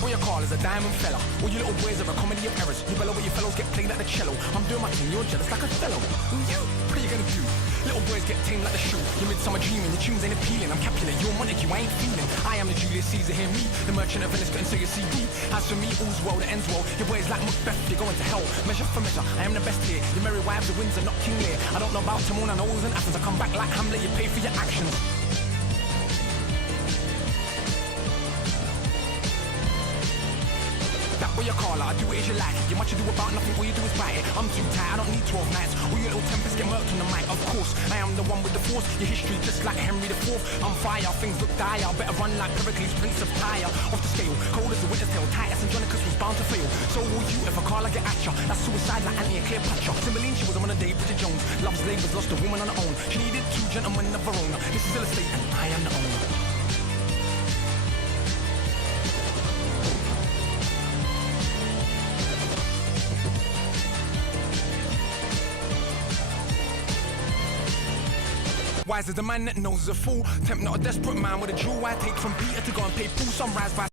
boy I call is a diamond fella. All you little boys are a comedy of errors. You below where your fellows get played like the cello. I'm doing my thing, you're jealous like a fellow. You, what are you gonna do? Little boys get tamed like the shoe. Your midsummer dreaming, your tunes ain't appealing. I'm Capulet, you're Montague, I ain't feeling. I am the Julius Caesar, hear me. The merchant of Venice, couldn't sell your CD. As for me, all's well, the end's well. Your boys like Macbeth, you're going to hell. Measure for measure, I am the best here. Your merry wives, the winds are not King Lear. I don't know about Timon, I know and Athens. I come back like Hamlet, you pay for your actions. That boy you call her, I do it as you like it. You much ado about nothing, all you do is bite it. I'm too tight, I don't need 12 nights. All your little tempers get murked on the mic. Of course, I am the one with the force. Your history just like Henry IV. I'm fire, things look dire. Better run like Pericles, Prince of Tyre. Off the scale, cold as the winter's tail. Titus Andronicus was bound to fail. So will you if a Carla get at ya. That's suicide like Antony and Cleopatra. Cymbeline, she was on a day, Bridget Jones. Love's labours lost a woman on her own. She needed 2 gentlemen of her own. This is illustrate and I am the owner. Wise as the man that knows is a fool. Tempt not a desperate man with a jewel I take from Peter to go and pay full sunrise by